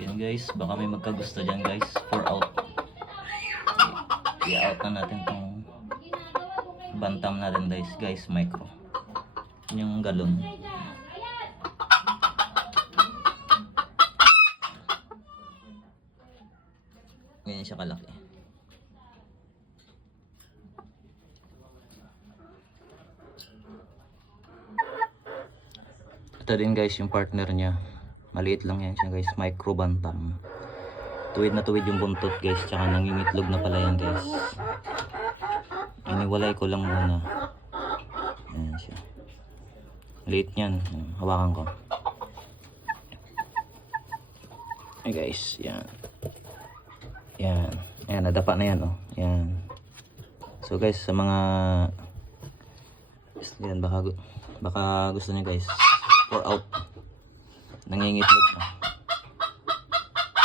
Yan guys, baka may magkagusto dyan guys. Pour out. I-out na natin tong bantam natin guys, micro. Yung galon. Ganyan siya kalaki. Ito din guys yung partner niya. Maliit lang yan siya guys, micro bantam. Tuwid na tuwid yung buntot guys, tsaka nangingitlog na pala yan guys. Iniwalay ko lang muna. Ayan siya. Maliit yan, hawakan ko. Ay guys, yan. Yan, ayan, nadapa na yan oh. Yan. So guys, sa mga yan, baka gusto niyo guys, pour out. Nangingitlog na.